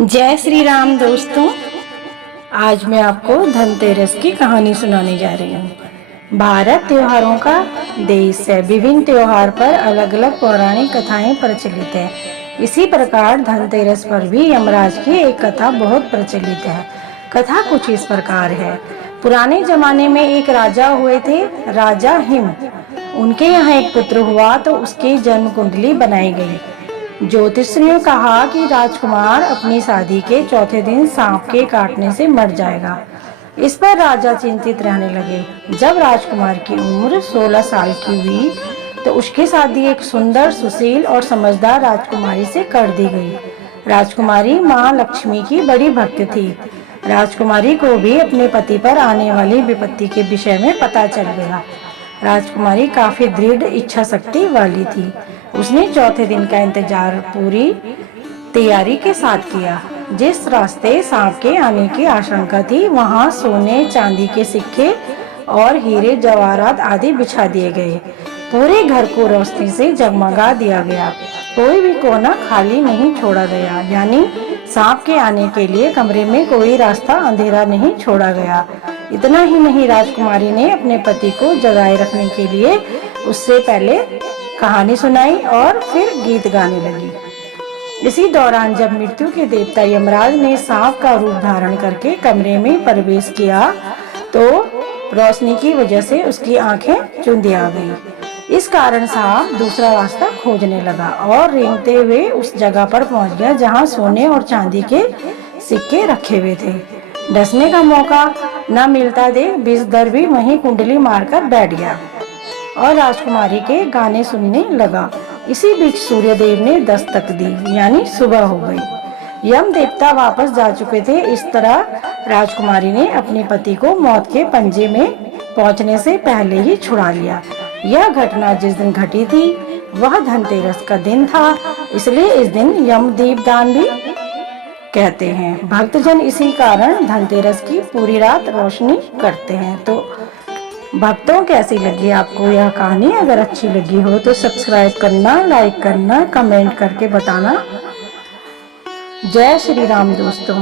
जय श्री राम दोस्तों। आज मैं आपको धनतेरस की कहानी सुनाने जा रही हूँ। भारत त्योहारों का देश है। विभिन्न त्योहार पर अलग अलग पौराणिक कथाएं प्रचलित है। इसी प्रकार धनतेरस पर भी यमराज की एक कथा बहुत प्रचलित है। कथा कुछ इस प्रकार है। पुराने जमाने में एक राजा हुए थे, राजा हिम। उनके यहाँ एक पुत्र हुआ तो उसकी जन्म कुंडली बनाई गई। ज्योतिषी ने कहा कि राजकुमार अपनी शादी के चौथे दिन सांप के काटने से मर जाएगा। इस पर राजा चिंतित रहने लगे। जब राजकुमार की उम्र 16 साल की हुई तो उसकी शादी एक सुंदर, सुशील और समझदार राजकुमारी से कर दी गई। राजकुमारी माँ लक्ष्मी की बड़ी भक्त थी। राजकुमारी को भी अपने पति पर आने वाली विपत्ति के विषय में पता चल गया। राजकुमारी काफी दृढ़ इच्छा शक्ति वाली थी। उसने चौथे दिन का इंतजार पूरी तैयारी के साथ किया। जिस रास्ते सांप के आने की आशंका थी, वहां सोने चांदी के सिक्के और हीरे जवाहरात आदि बिछा दिए गए। पूरे घर को रोशनी से जगमगा दिया गया। कोई भी कोना खाली नहीं छोड़ा गया, यानी सांप के आने के लिए कमरे में कोई रास्ता अंधेरा नहीं छोड़ा गया। इतना ही नहीं, राजकुमारी ने अपने पति को जगाए रखने के लिए उससे पहले कहानी सुनाई और फिर गीत गाने लगी। इसी दौरान जब मृत्यु के देवता यमराज ने सांप का रूप धारण करके कमरे में प्रवेश किया तो रोशनी की वजह से उसकी आंखें चुंधी आ गई। इस कारण सांप दूसरा रास्ता खोजने लगा और रेंगते हुए उस जगह पर पहुंच गया जहां सोने और चांदी के सिक्के रखे हुए थे। डसने का मौका न मिलता देख विषधर भी वहीं कुंडली मारकर बैठ गया और राजकुमारी के गाने सुनने लगा। इसी बीच सूर्यदेव ने दस्तक दी, यानी सुबह हो गई। यम देवता वापस जा चुके थे। इस तरह राजकुमारी ने अपने पति को मौत के पंजे में पहुंचने से पहले ही छुड़ा लिया। यह घटना जिस दिन घटी थी वह धनतेरस का दिन था, इसलिए इस दिन यम दीपदान भी कहते हैं। भक्तजन इसी कारण धनतेरस की पूरी रात रोशनी करते हैं। तो भक्तों, कैसी लगी आपको यह कहानी? अगर अच्छी लगी हो तो सब्सक्राइब करना, लाइक करना, कमेंट करके बताना। जय श्री राम दोस्तों।